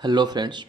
Hello friends,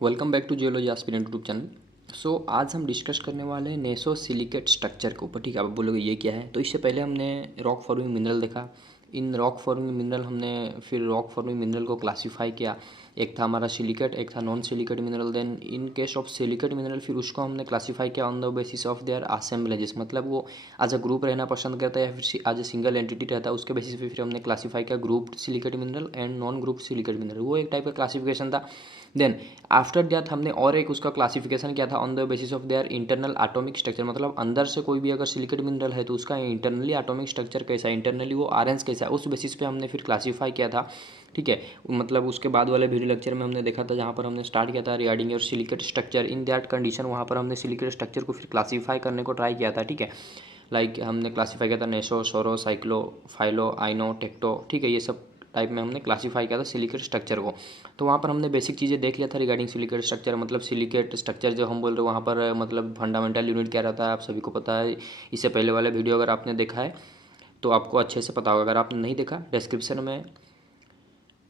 welcome back to geology aspirant YouTube channel. आज हम discuss करने वाले हैं नेसो सिलिकेट स्ट्रक्चर के ऊपर। ठीक है, आप बोलोगे ये क्या है। तो इससे पहले हमने रॉक फॉर्मिंग मिनरल देखा। इन रॉक फॉर्मिंग मिनरल हमने फिर रॉक फॉर्मिंग मिनरल को क्लासीफाई किया। एक था हमारा सिलिकेट, एक था non silicate mineral. Then in case of silicate mineral फिर उसको हमने क्लासीफाई किया on the basis of their assemblages, मतलब वो एज अ ग्रुप रहना पसंद करता है या फिर एज ए सिंगल एंटिटी रहता है। उसके बेसिस पे फिर हमने क्लासीफाई किया group silicate mineral and non group silicate mineral. वो एक टाइप का क्लासिफिकेशन था। देन आफ्टर दैट हमने और एक उसका क्लासिफिकेशन किया था on the basis of their internal atomic structure, मतलब अंदर से कोई भी अगर सिलिकेट मिनरल है तो उसका इंटरनली एटॉमिक स्ट्रक्चर कैसा है, इंटरनली वो आयरन्स कैसा है, उस बेसिस पे हमने फिर क्लासीफाई किया था। ठीक है, मतलब उसके बाद वाले वीडियो लेक्चर में हमने देखा था जहाँ पर हमने स्टार्ट किया था regarding your silicate structure. In that condition वहाँ पर हमने सिलिकेट स्ट्रक्चर को फिर क्लासीफाई करने को ट्राई किया था। ठीक है, हमने क्लासीफाई किया था नेसो, सोरो, साइक्लो, फाइलो, आइनो, टेक्टो। ठीक है, ये सब टाइप में हमने क्लासीफाई किया था सिलिकेट स्ट्रक्चर को। तो वहाँ पर हमने बेसिक चीज़ें देख लिया था रिगार्डिंग सिलिकेट स्ट्रक्चर। मतलब सिलिकेट स्ट्रक्चर जो हम बोल रहे हैं वहाँ पर मतलब फंडामेंटल यूनिट क्या रहता है आप सभी को पता है। इससे पहले वाले वीडियो अगर आपने देखा है तो आपको अच्छे से पता होगा। अगर आपने नहीं देखा, डिस्क्रिप्शन में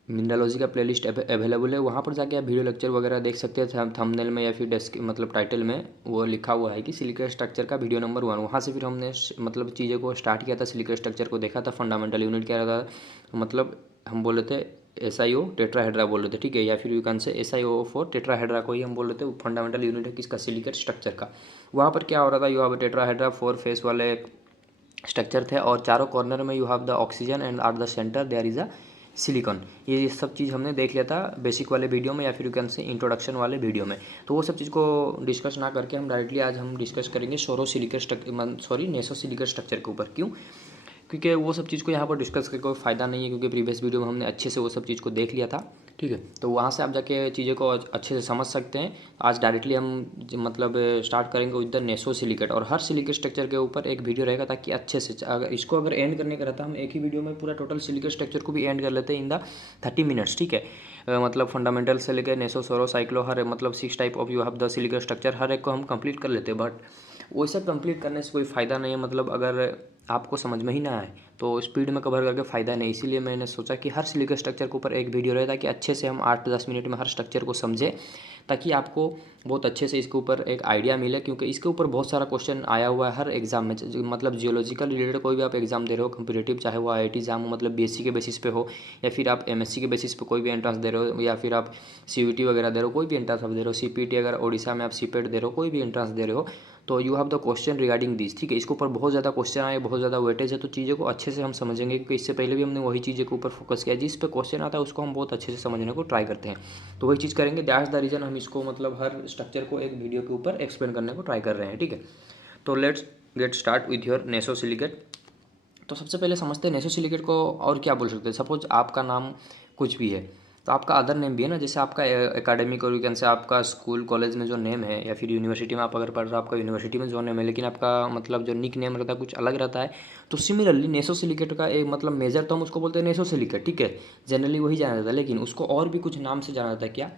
मिनरलॉजी का प्लेलिस्ट अवेलेबल है, वहाँ पर जाके आप वीडियो लेक्चर वगैरह देख सकते हैं। थंबनेल में या फिर डेस्क मतलब टाइटल में वो लिखा हुआ है कि सिलिकेट स्ट्रक्चर का वीडियो नंबर 1। वहाँ से फिर हमने मतलब चीज़ें को स्टार्ट किया था, सिलिकेट स्ट्रक्चर को देखा था, फंडामेंटल यूनिट क्या रहता था। मतलब हम बोल रहे थे SiO टेट्राहेड्रा बोल रहे थे। ठीक है, या फिर यू कैन से SiO4 टेट्राहेड्रा को ही हम बोल रहे थे। फंडामेंटल यूनिट है किसका, सिलिकेट स्ट्रक्चर का। वहाँ पर क्या हो रहा था, यू हैव टेट्राहेड्रा 4 फेस वाले स्ट्रक्चर थे और चारों कॉर्नर में you have the oxygen and at the centre there is a silicon. ये सब चीज़ हमने देख लिया था बेसिक वाले वीडियो में या फिर यू कैन से इंट्रोडक्शन वाले वीडियो में। तो वो सब चीज़ को डिस्कस ना करके हम डायरेक्टली आज हम डिस्कस करेंगे नेसो सिलिकेट स्ट्रक्चर के ऊपर। क्यों? क्योंकि वो सब चीज़ को यहाँ पर डिस्कस करके कोई फ़ायदा नहीं है, क्योंकि प्रीवियस वीडियो में हमने अच्छे से वो सब चीज़ को देख लिया था। ठीक है, तो वहाँ से आप जाके चीज़ें को अच्छे से समझ सकते हैं। आज डायरेक्टली हम मतलब स्टार्ट करेंगे विद द नेसो सिलिकेट, और हर सिलिकेट स्ट्रक्चर के ऊपर एक वीडियो रहेगा ताकि अच्छे से अगर एंड करने का रहता हम एक ही वीडियो में पूरा टोटल सिलिकेट स्ट्रक्चर को भी एंड कर लेते हैं इन द 30 मिनट्स। ठीक है, मतलब फंडामेंटल से लेकर नेसो, सोरो, साइक्लो, हर मतलब 6 type of you have the silicate structure, हर एक को हम कंप्लीट कर लेते हैं। बट वो सब कंप्लीट करने से कोई फ़ायदा नहीं है, मतलब अगर आपको समझ में ही ना आए तो स्पीड में कवर करके फ़ायदा नहीं। इसीलिए मैंने सोचा कि हर सिलिकेट स्ट्रक्चर के ऊपर एक वीडियो रहे ताकि अच्छे से हम 8-10 मिनट में हर स्ट्रक्चर को समझें, ताकि आपको बहुत अच्छे से इसके ऊपर एक आइडिया मिले। क्योंकि इसके ऊपर बहुत सारा क्वेश्चन आया हुआ है हर एग्जाम में, मतलब जियोलॉजिकल रिलेटेड कोई भी आप एग्जाम दे रहे हो कम्पिटेटिव, चाहे वो IIT एग्जाम हो, मतलब BSc के बेसिस पे हो, या फिर आप MSc के बेसिस पे कोई भी एंट्रेंस दे रहे हो, या फिर आप CVT वगैरह दे रहे हो, कोई भी एंट्रेंस आप दे रहे हो, CPT अगर ओडिशा में आप CPET दे रहे हो, कोई भी एंट्रेंस दे रहे हो, तो you have the question regarding this. ठीक है, इसके ऊपर बहुत ज़्यादा क्वेश्चन आए, बहुत ज़्यादा वेटेज है, तो चीज़ों को अच्छे से हम समझेंगे। क्योंकि इससे पहले भी हमने वही चीज़ों के ऊपर फोकस किया, जिस पे क्वेश्चन आता है उसको हम बहुत अच्छे से समझने को ट्राई करते हैं। तो वही चीज़ करेंगे, दैट्स द रीज़न हम इसको मतलब हर स्ट्रक्चर को एक वीडियो के ऊपर एक्सप्लेन करने को ट्राई कर रहे हैं। ठीक है, तो let's get start with your NESO silicate. तो सबसे पहले समझते हैं नेसो सिलिकेट को और क्या बोल सकते हैं। सपोज आपका नाम कुछ भी है तो आपका अदर नेम भी है ना, जैसे आपका एकेडमिक और कैन से आपका स्कूल कॉलेज में जो नेम है, या फिर यूनिवर्सिटी में आप अगर पढ़ रहे हो आपका यूनिवर्सिटी में जो नेम है, लेकिन आपका मतलब जो निक नेम रहता है कुछ अलग रहता है। तो सिमिलरली नेसो सिलिकेट का एक मतलब मेजर तो हम उसको बोलते हैं नेसो सिलिकेट। ठीक है, जनरली वही जाना जाता है, लेकिन उसको और भी कुछ नाम से जाना जाता है। क्या?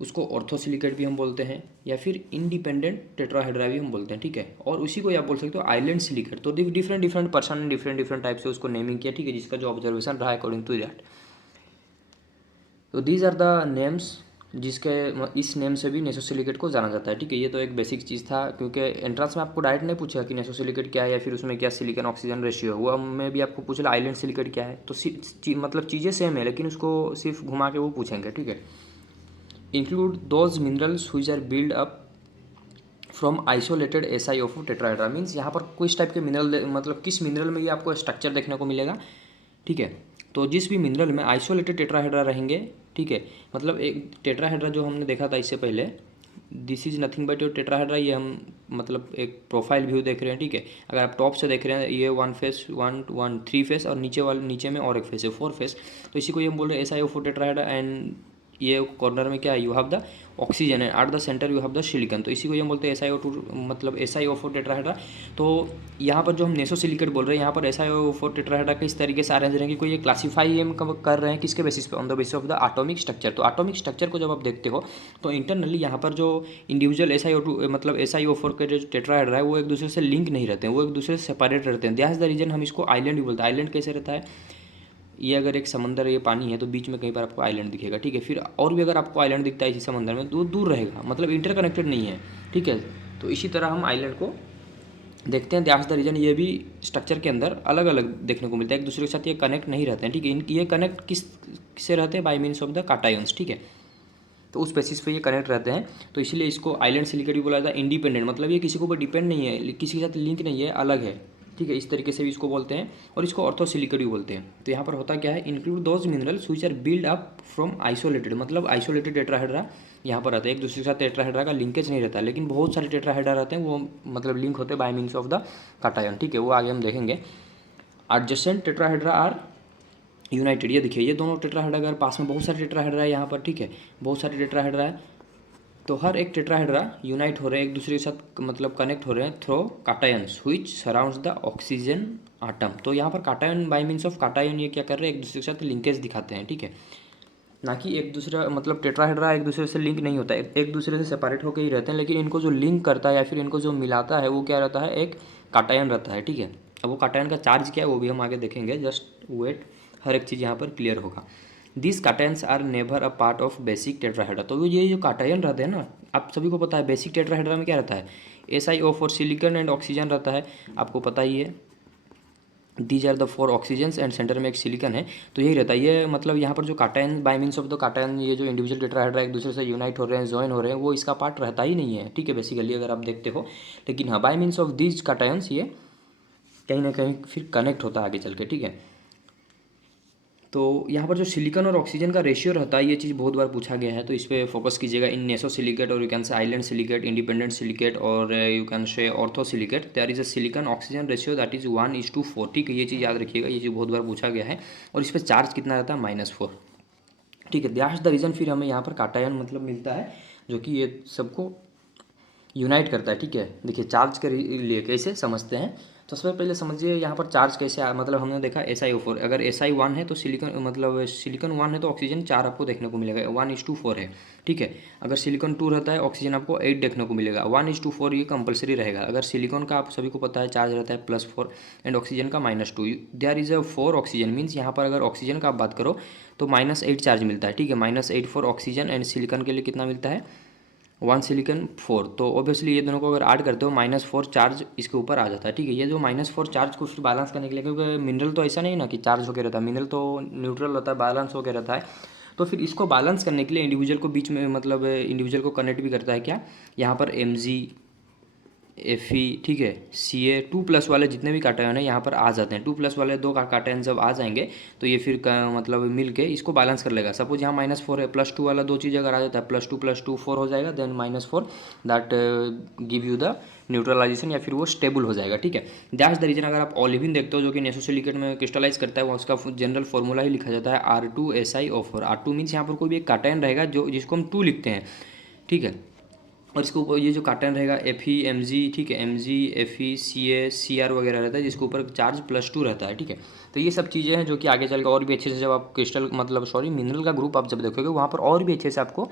उसको ऑर्थोसिलिकेट भी हम बोलते हैं, या फिर इंडिपेंडेंट टेट्राहेड्रा भी हम बोलते हैं। ठीक है, और उसी को आप बोल सकते हो आइलैंड सिलिकेट। तो डिफरेंट डिफरेंट पर्सन ने डिफरेंट डिफरेंट टाइप से उसको नेमिंग किया। ठीक है, जिसका जो ऑब्जर्वेशन रहा अकॉर्डिंग टू दैट। तो दीज आर द नेम्स जिसके इस नेम से भी नेसोसिलिकेट को जाना जाता है। ठीक है, ये तो एक बेसिक चीज़ था, क्योंकि एंट्रेंस में आपको डायरेक्ट नहीं पूछा कि नेसोसिलिकेट क्या है या फिर उसमें क्या सिलिकॉन ऑक्सीजन रेशियो है। वो में भी आपको पूछ ला आइलैंड सिलिकेट क्या है, तो मतलब चीज़ें सेम है, लेकिन उसको सिर्फ घुमा के वो पूछेंगे। ठीक है, include those minerals which are build up from isolated SiO4 tetrahedra. Means यहाँ पर किस टाइप के मिनरल, मतलब किस मिनरल में ये आपको स्ट्रक्चर देखने को मिलेगा। ठीक है, तो जिस भी मिनरल में आइसोलेटेड टेट्राहेड्रा रहेंगे, ठीक है, मतलब एक टेट्राहेड्रा जो हमने देखा था इससे पहले, this is nothing but your tetrahedra. ये हम मतलब एक प्रोफाइल व्यू देख रहे हैं। ठीक है, अगर आप टॉप से देख रहे हैं ये 1 फेस 3 फेस, और नीचे में और एक फेस है 4 फेस। तो इसी को ये हम बोल रहे हैं SiO4 टेट्राहेड्रा। एंड ये कॉर्नर में क्या है, you have the oxygen and at the centre you have the silicon. तो इसी को ये हम बोलते हैं SiO2 मतलब SiO4 टेट्राहेड्रा। तो यहाँ पर जो हम नेसो सिलिकेट बोल रहे हैं, यहाँ पर SiO4 टेट्राहेड्रा किस तरीके से अरेंज रहेंगे, कोई ये क्लासीफाई हम कर रहे हैं किसके बेसिस पे, on the basis of the atomic structure. तो एटॉमिक स्ट्रक्चर को जब आप देखते हो तो इंटरनली यहाँ पर जो इंडिविजुअल SiO2 मतलब SiO4 के जो टेट्राहेड्रा है वो एक दूसरे से लिंक नहीं रहते हैं, वो एक दूसरे से सेपरेट रहते हैं। दैट्स द रीजन हम इसको आइलैंड भी बोलते हैं। आइलैंड कैसे रहता है, ये अगर एक समंदर ये पानी है तो बीच में कहीं पर आपको आइलैंड दिखेगा, ठीक है। फिर और भी अगर आपको आइलैंड दिखता है इसी समंदर में तो वो दूर रहेगा, मतलब इंटरकनेक्टेड नहीं है, ठीक है। तो इसी तरह हम आइलैंड को देखते हैं। दैट्स द रीजन ये भी स्ट्रक्चर के अंदर अलग अलग देखने को मिलता है, एक दूसरे के साथ ये कनेक्ट नहीं रहते हैं, ठीक है। ये कनेक्ट किससे रहते हैं, बाय मीन्स ऑफ द काटायंस, ठीक है। तो उस बेसिस पे ये कनेक्ट रहते हैं, तो इसलिए इसको आइलैंड सिलिकेट भी बोला जाता है। इंडिपेंडेंट मतलब ये किसी के ऊपर डिपेंड नहीं है, किसी के साथ लिंक नहीं है, अलग है, ठीक है। इस तरीके से भी इसको बोलते हैं, और इसको ऑर्थो सिलिकेट भी बोलते हैं। तो यहाँ पर होता क्या है, include those minerals which are build up from isolated, मतलब आइसोलेटेड टेट्राहेड्रा यहाँ पर रहता है। एक दूसरे के साथ टेट्राहेड्रा का लिंकेज नहीं रहता है, लेकिन बहुत सारे टेट्राहेड्रा रहते हैं वो मतलब लिंक होते हैं बाय मीन्स ऑफ द काटायन, ठीक है। वो आगे हम देखेंगे। एडजेसेंट टेट्राहेड्रा आर यूनाइटेड, ये देखिए ये दोनों टेट्राहेड्रा अगर पास में बहुत सारे टेट्राहेड्रा है यहाँ पर, ठीक है, बहुत सारे टेट्राहेड्रा है, तो हर एक टेट्राहेड्रा यूनाइट हो रहे हैं एक दूसरे के साथ, मतलब कनेक्ट हो रहे हैं through cations which surrounds the oxygen atom. तो यहाँ पर cation by means of cation ये क्या कर रहे हैं, एक दूसरे के साथ लिंकेज दिखाते हैं, ठीक है। ना कि एक दूसरा मतलब टेट्राहेड्रा एक दूसरे से लिंक नहीं होता है, एक दूसरे से सेपरेट होकर ही रहते हैं, लेकिन इनको जो लिंक करता है या फिर इनको जो मिलाता है वो क्या रहता है, एक काटायन रहता है, ठीक है। अब वो काटायन का चार्ज क्या है वो भी हम आगे देखेंगे, जस्ट वेट, हर एक चीज़ यहाँ पर क्लियर होगा। This cations are never a part of basic tetrahedra. तो ये जो काटायन रहते हैं ना, आप सभी को पता है बेसिक टेट्राहेड्रा में क्या रहता है, SiO4 सिलिकॉन एंड ऑक्सीजन रहता है, आपको पता ही है। These are the 4 oxygens and centre में एक सिलिकन है, तो यही रहता है। ये मतलब यहाँ पर जो काटायन बाय मीन्स ऑफ द काटायन, ये जो इंडिविजुअल टेट्राहेड्रा एक दूसरे से यूनाइट हो रहे हैं, जॉइन हो रहे हैं, वो इसका पार्ट रहता ही नहीं है, ठीक है, बेसिकली अगर आप देखते हो। लेकिन हाँ, बाय मीन्स ऑफ दीज काटायंस ये कहीं ना कहीं फिर कनेक्ट होता है आगे चल के, ठीक है। तो यहाँ पर जो सिलिकॉन और ऑक्सीजन का रेशियो रहता है, ये चीज़ बहुत बार पूछा गया है, तो इस पर फोकस कीजिएगा। इन नेसो सिलिकेट और you can say island silicate, independent silicate और you can say ortho silicate, there is a silicon oxygen ratio that is 1:4, ठीक है। ये चीज़ याद रखिएगा, ये चीज़ बहुत बार पूछा गया है। और इस पर चार्ज कितना रहता है, -4, ठीक है। दैट्स द रीज़न फिर हमें यहाँ पर काटायन मतलब मिलता है, जो कि ये सबको यूनाइट करता है, ठीक है। देखिए चार्ज के लिए कैसे समझते हैं, तो सबसे पहले समझिए यहाँ पर चार्ज कैसे मतलब हमने देखा SiO4, अगर Si1 है तो सिलिकॉन मतलब सिलिकॉन 1 है तो ऑक्सीजन 4 आपको देखने को मिलेगा, 1:4 है, ठीक है। अगर सिलिकॉन 2 रहता है ऑक्सीजन आपको 8 देखने को मिलेगा, 1:4 ये कंपलसरी रहेगा। अगर सिलिकॉन का आप सभी को पता है चार्ज रहता है +4 एंड ऑक्सीजन का -2, there is a 4 oxygen, means यहाँ पर अगर ऑक्सीजन का आप बात करो तो -8 चार्ज मिलता है, ठीक है। -8 फॉर ऑक्सीजन एंड सिलिकॉन के लिए कितना मिलता है, 1 सिलिकॉन 4। तो ऑब्वियसली ये दोनों को अगर ऐड करते हो -4 चार्ज इसके ऊपर आ जाता है, ठीक है। ये जो -4 चार्ज को फिर बैलेंस करने के लिए, क्योंकि मिनरल तो ऐसा नहीं ना कि चार्ज होकर रहता है, मिनरल तो न्यूट्रल रहता है, बैलेंस होकर रहता है। तो फिर इसको बैलेंस करने के लिए इंडिविजुअल को बीच में मतलब इंडिविजुअल को कनेक्ट भी करता है क्या, यहाँ पर Mg Fe, ठीक है, Ca2+ वाले जितने भी काटायन है यहाँ पर आ जाते हैं। 2+ वाले 2 काटायन जब आ जाएंगे तो ये फिर मतलब मिल के इसको बैलेंस कर लेगा। सपोज यहाँ -4 है, +2 वाला 2 चीज़ अगर आ जाता है, +2 4 हो जाएगा, then -4 that give you the neutralisation, या फिर वो स्टेबल हो जाएगा, ठीक है। दैट्स द रीजन अगर आप ओलिविन देखते हो जो कि नेसोसिलिकेट में क्रिस्टलाइज करता है, वो उसका जनरल फॉर्मूला ही लिखा जाता है R2SiO4। R2 मीन्स यहाँ पर कोई भी एक काटायन रहेगा जो जिसको हम 2 लिखते हैं, ठीक है। और इसके ऊपर ये जो काटन रहेगा Fe Mg, ठीक है, Mg Fe Ca Cr वगैरह रहता है, जिसके ऊपर चार्ज +2 रहता है, ठीक है। तो ये सब चीज़ें हैं जो कि आगे चल के और भी अच्छे से जब आप क्रिस्टल मतलब मिनरल का ग्रुप आप जब देखोगे वहाँ पर और भी अच्छे से आपको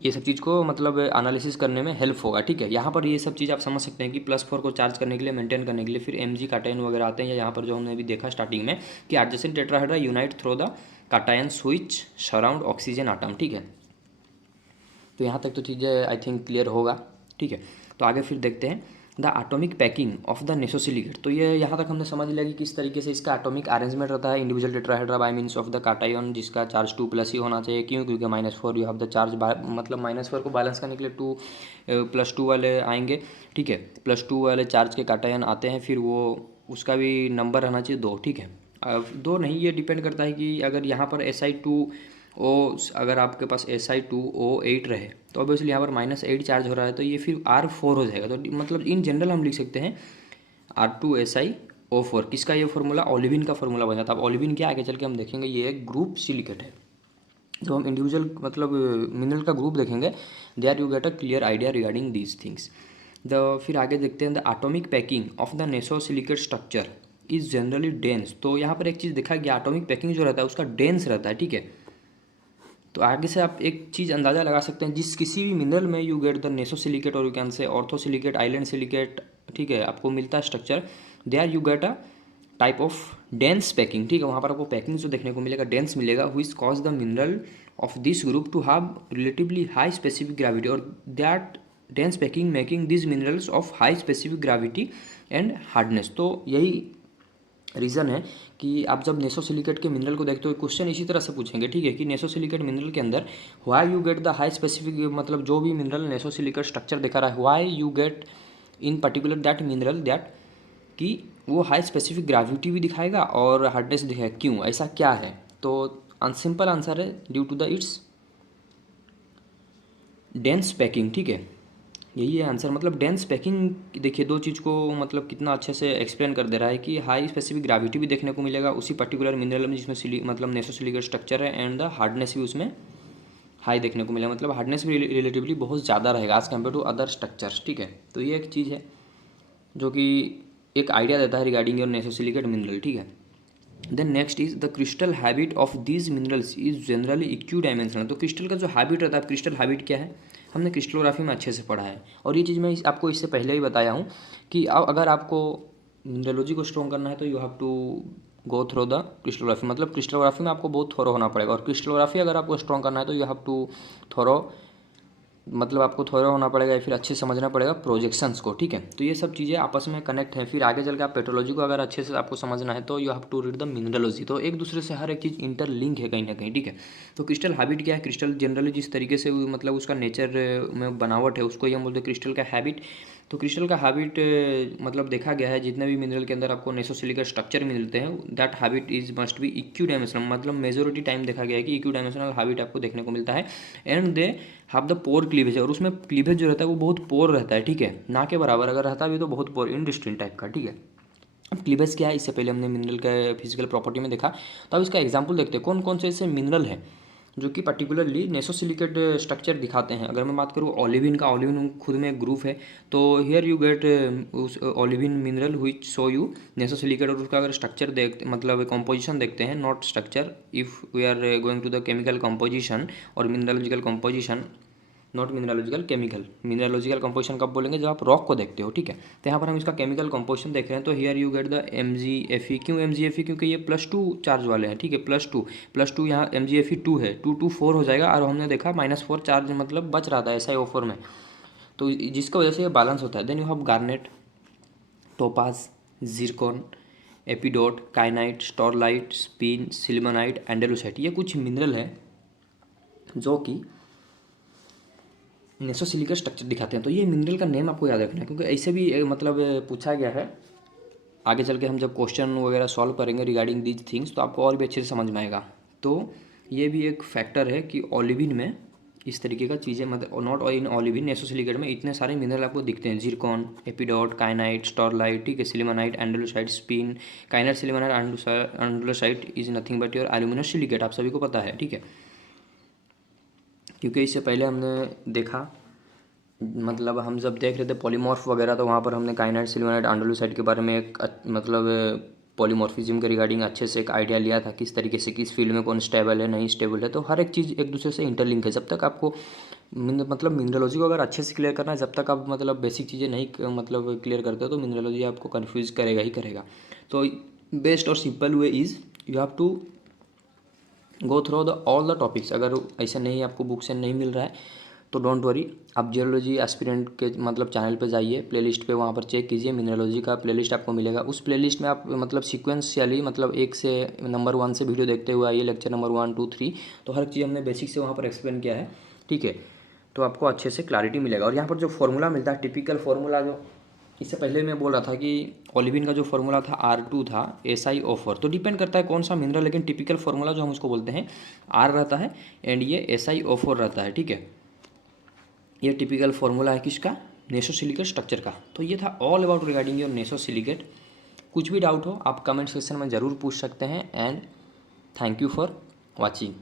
ये सब चीज़ को मतलब एनालिसिस करने में हेल्प होगा, ठीक है। यहाँ पर ये सब चीज़ आप समझ सकते हैं कि +4 को चार्ज करने के लिए, मेंटेन करने के लिए फिर Mg काटायन वगैरह आते हैं, या यहाँ पर जो हमने अभी देखा स्टार्टिंग में कि adjacent tetrahedra unite through the cation which surround oxygen atom, ठीक है। तो यहाँ तक तो चीज़ें आई थिंक क्लियर होगा, ठीक है। तो आगे फिर देखते हैं the atomic packing of the nesosilicate. तो ये यहाँ तक हमने समझ लिया कि किस तरीके से इसका एटॉमिक अरेंजमेंट रहता है individual tetrahedra by means of the cation, जिसका चार्ज 2+ ही होना चाहिए। क्यों, क्योंकि -4 यू हैव द चार्ज, मतलब -4 को बैलेंस करने के लिए 2+2 वाले आएंगे, ठीक है। +2 वाले चार्ज के काटायन आते हैं, फिर वो उसका भी नंबर रहना चाहिए 2, ठीक है। 2 नहीं, ये डिपेंड करता है कि अगर यहाँ पर Si2O, अगर आपके पास Si2O8 रहे तो ऑब्वियसली यहाँ पर -8 चार्ज हो रहा है, तो ये फिर R4 हो जाएगा। तो मतलब इन जनरल हम लिख सकते हैं R2SiO4। किसका ये फार्मूला, ओलिविन का फार्मूला बन जाता है। अब ओलिविन क्या आगे चल के हम देखेंगे, ये एक ग्रुप सिलिकेट है। जब हम इंडिविजुअल मतलब मिनरल का ग्रुप देखेंगे, there you get a clear idea regarding these things. फिर आगे देखते हैं the atomic packing of the nesosilicate structure is generally dense. तो यहाँ पर एक चीज़ देखा कि एटॉमिक पैकिंग जो रहता है उसका डेंस रहता है, ठीक है। तो आगे से आप एक चीज़ अंदाज़ा लगा सकते हैं, जिस किसी भी मिनरल में यू गेट द नेसोसिलिकेट और you can say orthosilicate, island silicate, ठीक है, आपको मिलता है structure, there you get a type of dense packing, ठीक है, वहाँ पर आपको पैकिंग जो देखने को मिलेगा डेंस मिलेगा, which cause the mineral of this group to have relatively high specific gravity और that dense packing making this minerals of high specific gravity and hardness. तो यही रीज़न है कि आप जब नेसोसिलिकेट के मिनरल को देखते हो, क्वेश्चन इसी तरह से पूछेंगे, ठीक है, कि नेसोसिलिकेट मिनरल के अंदर why you get the high specific, मतलब जो भी मिनरल नेसोसिलिकेट स्ट्रक्चर दिखा रहा है, why you get in particular that mineral that, कि वो हाई स्पेसिफिक ग्रेविटी भी दिखाएगा और हार्डनेस दिखाएगा, क्यों, ऐसा क्या है। तो सिंपल आंसर है due to the its dense packing, ठीक है, यही है आंसर। मतलब डेंस पैकिंग देखिए दो चीज़ को मतलब कितना अच्छे से एक्सप्लेन कर दे रहा है कि हाई स्पेसिफिक ग्रेविटी भी देखने को मिलेगा उसी पर्टिकुलर मिनरल में जिसमें मतलब नेसोसिलिकेट स्ट्रक्चर है, एंड द हार्डनेस भी उसमें हाई देखने को मिलेगा, मतलब हार्डनेस भी रिलेटिवली बहुत ज़्यादा रहेगा as compare to other structures, ठीक है। तो ये एक चीज़ है जो कि एक आइडिया देता है रिगार्डिंग योर नेसोसिलिकेट मिनरल, ठीक है। Then next is the crystal habit of these minerals is generally equidimensional. तो क्रिस्टल का जो हैबिट रहता है, क्रिस्टल हैबिट क्या है, हमने क्रिस्टलोग्राफी में अच्छे से पढ़ा है, और ये चीज़ मैं आपको इससे पहले ही बताया हूँ कि अगर आपको मिनरलोजी को स्ट्रॉन्ग करना है तो you have to go through the crystallography, मतलब क्रिस्टलोग्राफी में आपको बहुत थोरो होना पड़ेगा, और क्रिस्टलोग्राफी अगर आपको स्ट्रॉन्ग करना है तो यू हैव टू थोरो, मतलब आपको थोड़ा होना पड़ेगा या फिर अच्छे समझना पड़ेगा प्रोजेक्शंस को, ठीक है। तो ये सब चीज़ें आपस में कनेक्ट हैं। फिर आगे चल के आप पेट्रोलॉजी को अगर अच्छे से आपको समझना है तो you have to read the mineralogy. तो एक दूसरे से हर एक चीज़ इंटरलिंक है कहीं ना कहीं, ठीक है। तो क्रिस्टल हैबिट क्या है, क्रिस्टल जनरली जिस तरीके से मतलब उसका नेचर में बनावट है उसको ही हम बोलते हैं क्रिस्टल का हैबिट। तो क्रिस्टल का हैबिट मतलब देखा गया है जितने भी मिनरल के अंदर आपको नेसोसिलिकेट स्ट्रक्चर मिलते हैं that habit is must be equidimensional, मतलब मेजोरिटी टाइम देखा गया है कि इक्यू डायमेंशनल हैबिट आपको देखने को मिलता है, and they have the poor cleavage, और उसमें क्लीवेज जो रहता है वो बहुत पोर रहता है, ठीक है, ना के बराबर अगर रहता भी तो बहुत पोर इंडिस्टिंक्ट टाइप का, ठीक है। अब क्लीवेज क्या है, इससे पहले हमने मिनरल का फिजिकल प्रॉपर्टी में देखा, तो अब इसका एग्जाम्पल देखते हैं कौन कौन से ऐसे मिनरल हैं जो कि पर्टिकुलरली नेसोसिलिकेट स्ट्रक्चर दिखाते हैं। अगर मैं बात करूँ ओलिविन का, ओलिविन खुद में एक ग्रुप है, तो हियर यू गेट उस olivine mineral which show you nesosilicate, और उसका अगर स्ट्रक्चर देखते मतलब कंपोजिशन देखते हैं, not structure, if we are going to the chemical composition और mineralogical composition, not mineralogical chemical. Mineralogical composition कब बोलेंगे, जब आप रॉक को देखते हो, ठीक है। तो यहाँ पर हम इसका केमिकल कंपोजिशन देख रहे हैं, तो here you get the MgFe। क्यों MgFe, क्योंकि ये +2 चार्ज वाले हैं, ठीक है, +2 यहाँ MgFe 2 है, 2 2 4 हो जाएगा, और हमने देखा -4 चार्ज मतलब बच रहा था SiO4 में, तो जिसकी वजह से ये बैलेंस होता है। Then you have garnet, topaz, zircon, epidote, kyanite, staurolite, sphene, sillimanite, andalusite. ये कुछ मिनरल है जो कि नेसोसिलिकेट स्ट्रक्चर दिखाते हैं। तो ये मिनरल का नेम आपको याद रखना है, क्योंकि ऐसे भी मतलब पूछा गया है, आगे चल के हम जब क्वेश्चन वगैरह सॉल्व करेंगे रिगार्डिंग दीज थिंग्स तो आपको और भी अच्छे से समझ में आएगा। तो ये भी एक फैक्टर है कि ओलिविन में इस तरीके का चीज़ें, मतलब नॉट इन ओलिविन, नेसोसिलिकेट में इतने सारे मिनरल आपको दिखते हैं, जिरकॉन, एपिडोट, काइनाइट, स्टोरलाइट, ठीक है, sillimanite, andalusite, sphene, kyanite, sillimanite, andalusite is nothing but your aluminous silicate, आप सभी को पता है, ठीक है, क्योंकि इससे पहले हमने देखा, मतलब हम जब देख रहे थे पॉलीमॉर्फ वगैरह, तो वहाँ पर हमने काइनाइट, सिल्वनाइट, आंडोलुसाइड के बारे में एक मतलब पॉलीमॉर्फिज्म के रिगार्डिंग अच्छे से एक आइडिया लिया था, किस तरीके से किस फील्ड में कौन स्टेबल है नहीं स्टेबल है। तो हर एक चीज़ एक दूसरे से इंटरलिंक है। जब तक आपको मतलब मिनरलोजी को अगर अच्छे से क्लियर करना है, जब तक आप मतलब बेसिक चीज़ें नहीं मतलब क्लियर करते हो तो मिनरलोजी आपको कन्फ्यूज करेगा ही करेगा। तो बेस्ट और simple way is you have to go through the all the topics. अगर ऐसा नहीं आपको बुक से नहीं मिल रहा है तो डोंट वरी, आप जियोलॉजी एस्पिरेंट के मतलब चैनल पे जाइए, प्लेलिस्ट पे वहाँ पर चेक कीजिए, मिनरलोजी का प्लेलिस्ट आपको मिलेगा। उस प्लेलिस्ट में आप मतलब सीक्वेंशियली मतलब 1 से नंबर 1 से वीडियो देखते हुए आइए, लेक्चर नंबर 1 2 3, तो हर चीज़ हमने बेसिक से वहाँ पर एक्सप्लेन किया है, ठीक है। तो आपको अच्छे से क्लैरिटी मिलेगा। और यहाँ पर जो फॉर्मूला मिलता है, टिपिकल फार्मूला, जो इससे पहले मैं बोल रहा था कि ओलिविन का जो फार्मूला था R2 था SiO4, तो डिपेंड करता है कौन सा मिनरल, लेकिन टिपिकल फार्मूला जो हम उसको बोलते हैं R रहता है एंड ये SiO4 रहता है, ठीक है। ये टिपिकल फार्मूला है किसका, नेसोसिलिकेट स्ट्रक्चर का। तो ये था ऑल अबाउट रिगार्डिंग योर नेसोसिलिकेट। कुछ भी डाउट हो आप कमेंट सेक्शन में ज़रूर पूछ सकते हैं, and thank you for watching.